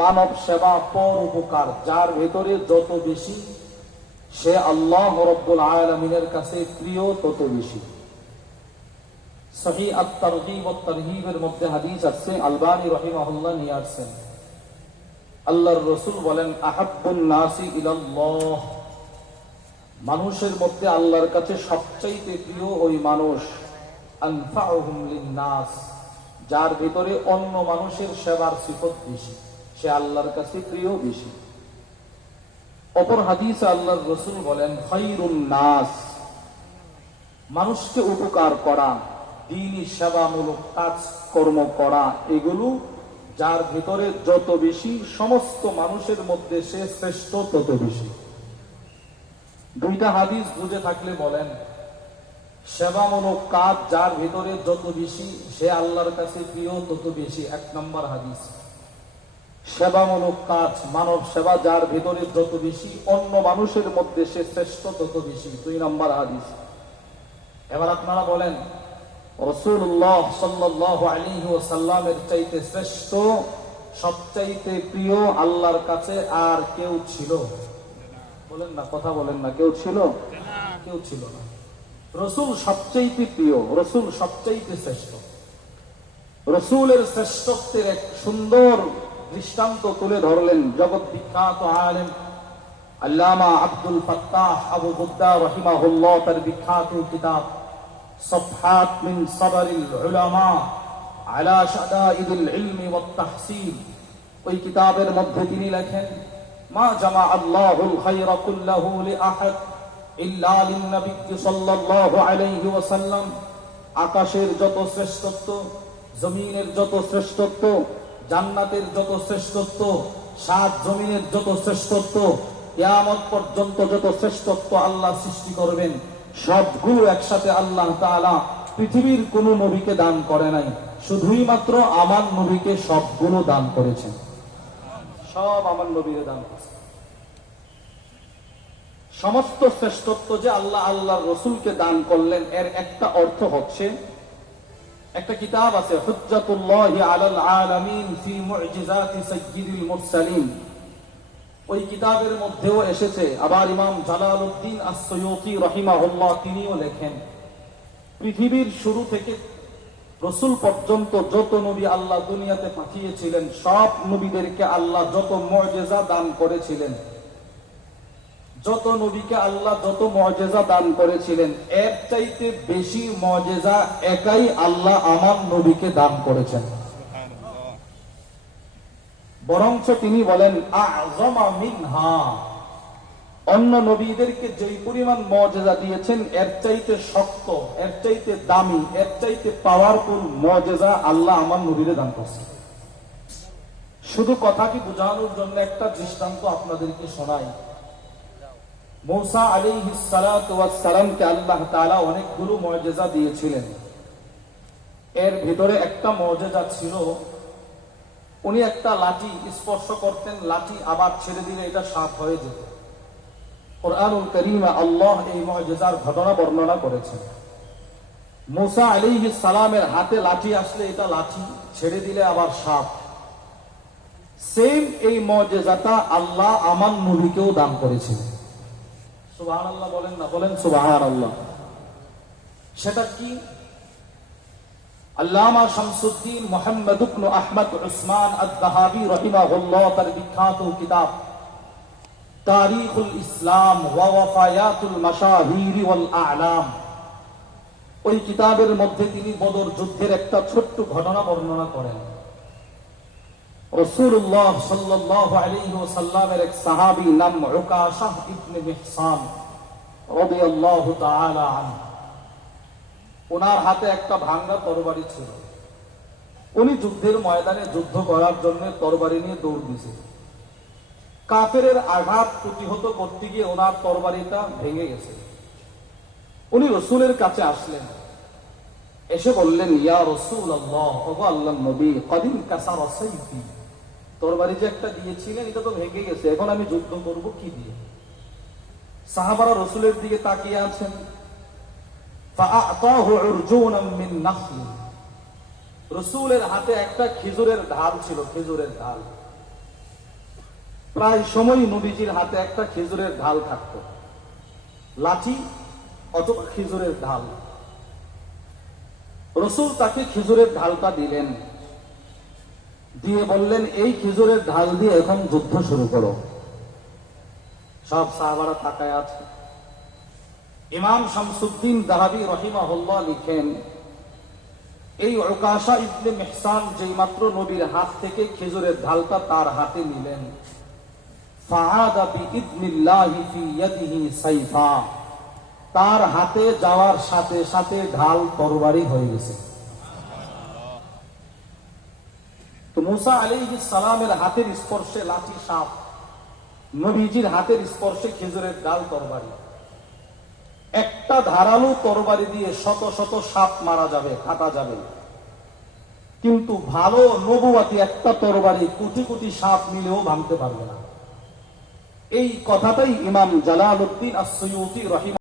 মানব সেবা, পর উপকার, যার ভেতরে যত বেশি সে আল্লাহ রাব্বুল আলামিনের কাছে প্রিয় তত বেশি। সহিহ আত-তারগীব ওয়াত তারহীবের মধ্যে হাদিস আছে, আলবানী রাহিমাহুল্লাহ নিয়ে আসছেন। আল্লাহর রাসূল বলেন, আহাব্বুন নাসি ইলাল্লাহ, মানুষের মধ্যে আল্লাহর কাছে সবচাইতে প্রিয় ওই মানুষ আনফাউহুম লিন-নাস, যার ভিতরে অন্য মানুষের সেবার সিফত বেশি, সে আল্লাহর কাছে প্রিয় বেশি। অপর হাদিসে আল্লাহর রাসূল বলেন, খায়রুন নাস, মানুষকে উপকার করা, দ্বীনি সেবামূলক কাজ কর্ম করা, এগুলো যার ভিতরে যত বেশি, সমস্ত মানুষের মধ্যে সে শ্রেষ্ঠ তত বেশি। দুইটা হাদিস বুঝে থাকলে বলেন, সেবামূলক কাজ যার ভিতরে যত বেশি সে আল্লাহর কাছে প্রিয় তত বেশি, এক নম্বর হাদিস। সেবামূলক কাজ, মানব সেবা যার ভিতরে যত বেশি, অন্য মানুষের মধ্যে সে শ্রেষ্ঠ তত বেশি, দুই নম্বর হাদিস। এবার আপনারা বলেন, রাসূলুল্লাহ সাল্লাল্লাহু আলাইহি ওয়াসাল্লামের চাইতে শ্রেষ্ঠ, সবচাইতে প্রিয় আল্লাহর কাছে আর কেউ ছিল? বলেন না, কথা বলেন না, কেউ ছিল? কেউ ছিল না। রাসূল সবচাইতে প্রিয়, রাসূল সবচাইতে শ্রেষ্ঠ। রাসূলের শ্রেষ্ঠত্বের এক সুন্দর দৃষ্টান্ত তুলে ধরলেন জগৎ বিখ্যাত আলেম আল্লামা আব্দুল ফাত্তাহ আবু বুদ্দা রাহিমাহুল্লাহ, তার বিখ্যাত কিতাব সফহাত মিন সাবরিল উলামা আলা শাদাইদিল ইলমি ওয়াত তাহসিল, ওই কিতাবের মধ্যে তিনি লেখেন, মা জামা আল্লাহুল খায়রা কুল্লাহু লিআহাদ ইল্লা লিন-নবী সাল্লাল্লাহু আলাইহি ওয়াসাল্লাম, আকাশের যত শ্রেষ্ঠত্ব, জমিনের যত শ্রেষ্ঠত্ব, জান্নাতের যত শ্রেষ্ঠত্ব, সাত জমিনের যত শ্রেষ্ঠত্ব, কিয়ামত পর্যন্ত যত শ্রেষ্ঠত্ব আল্লাহ সৃষ্টি করবেন, সবগুলো একসাথে আল্লাহ তাআলা পৃথিবীর কোন নবীকে দান করে নাই, শুধুই মাত্র আমার নবীকে সবগুলো দান করেছেন। সব আমার নবীকে দান করেছেন। সমস্ত শ্রেষ্ঠত্ব যে আল্লাহ আল্লাহর রাসূলকে দান করলেন, এর একটা অর্থ হচ্ছে, একটা কিতাব আছে হুজ্জাতুল্লাহি আলাল আলামিন ফি মুজিজাতি সাইয়্যিদিল মুরসালিন, ওই কিতাবের মধ্যেও এসেছে। আবার ইমাম জালালউদ্দিন আস-সুয়ুতী রাহিমাহুল্লাহ তিনিও লেখেন, পৃথিবীর শুরু থেকে রাসূল পর্যন্ত যত নবী আল্লাহ দুনিয়াতে পাঠিয়েছিলেন, সব নবীদেরকে আল্লাহ যত মুজিজা দান করেছিলেন, যত নবীকে আল্লাহ যত মুজিজা দান করেছিলেন, এর চাইতে বেশি মুজিজা একাই আল্লাহ আমার নবীকে দান করেছেন। বরঞ্চ তিনি বলেন, আযমা মিনহা, অন্য নবীদেরকে যেই পরিমাণ মুজিজা দিয়েছেন, এর চাইতে শক্ত, এর চাইতে দামি, এর চাইতে পাওয়ারফুল মুজিজা আল্লাহ আমার নবীকে দান করেছেন। শুধু কথাটি বোঝানোর জন্য একটা দৃষ্টান্ত আপনাদেরকে শোনাই। মূসা আলাইহিস সালাতু ওয়াস সালামকে আল্লাহ তাআলা অনেকগুলো মুজিজা দিয়েছিলেন। এর ভিতরে একটা মুজিজা ছিল, উনি একটা লাঠি স্পর্শ করতেন, লাঠি আবার ছেড়ে দিলে এটা সাপ হয়ে যেত। কুরআনুল কারীমে আল্লাহ এই মুজিজার ঘটনা বর্ণনা করেছেন। মূসা আলাইহিস সালামের হাতে লাঠি আসলে এটা লাঠি, ছেড়ে দিলে আবার সাপ। সেম এই মুজিজাটা আল্লাহ আমার নবীকেও দান করেছেন। সুবহানাল্লাহ বলেন না, বলেন সুবহানাল্লাহ। সেটা কি? আল্লামা শামসুদ্দিন মুহাম্মদ ইবনে আহমদ উসমান আদ-দাহাবী রাহিমাহুল্লাহ, তার বিখ্যাত কিতাব তারিখুল ইসলাম ওয়া ওয়াফায়াতুল মাশাহির ওয়াল আ'লাম, ওই কিতাবের মধ্যে তিনি বদর যুদ্ধের একটা ছোট্ট ঘটনা বর্ণনা করেন। রাসূলুল্লাহ সাল্লাল্লাহু আলাইহি ওয়াসাল্লামের এক সাহাবী নাম উকাশা ইবনে মিহসান রাদিয়াল্লাহু তাআলা আনহু, ওনার হাতে একটা ভাঙা তরবারি ছিল। উনি যুদ্ধের ময়দানে যুদ্ধ করার জন্য তরবারি নিয়ে দৌড় দিয়েছে। কাফেরের আঘাত প্রতিহত করতে গিয়ে ওনার তরবারিটা ভেঙে গেছে। উনি রাসূলের কাছে আসলেন, এসে বললেন, ইয়া রাসূলুল্লাহ, ওগো আল্লাহর নবী, কদিন কাসারা সাইফি, তরবারি যে একটা দিয়েছিলেন এটা তো ভেঙে গেছে, এখন আমি যুদ্ধ করব কি দিয়ে? সাহাবারা রাসূলের দিকে তাকিয়ে আছেন। ফাআতাহু উরজুনাম মিন নাখল, রাসূলের হাতে একটা খেজুরের ঢাল ছিল, খেজুরের ঢাল। প্রায় সময় নবীজির হাতে একটা খেজুরের ঢাল থাকত, লাঠি অথবা খেজুরের ঢাল। রসুল তাকে খেজুরের ঢালটা দিলেন, দিয়ে বললেন, এই খেজুরের ঢাল দিয়ে এখন যুদ্ধ শুরু করো। সব সাহাবারা তাকায় আছে। ইমাম শামসুদ্দিন যাহাবী রাহিমাহুল্লাহ লিখেন, এই উকাশা ইবনে মিহসান যেই মাত্র নবীর হাত থেকে খেজুরের ঢালটা তার হাতে নিলেন, ফাআদা বিইذনিল্লাহি ফি ইয়াদিহি সাইফা, তার হাতে যাওয়ার সাথে সাথে ঢাল তরবারি হয়ে গেছে। তো মুসা আলাইহিস সালামের হাতের স্পর্শে লাঠি সাপ, নবীজির হাতের স্পর্শে খেজুরের ডাল তরবারি। একটা ধারালো তরবারি দিয়ে শত শত সাপ মারা যাবে, কাটা যাবে, কিন্তু ভালো নবুয়াতি একটা তরবারি কোটি কোটি সাপ মিলেও ভাঙতে পারবে না। এই কথাটাই ইমাম জালালউদ্দিন আস-সুয়ুতী রাহিমাহুল্লাহ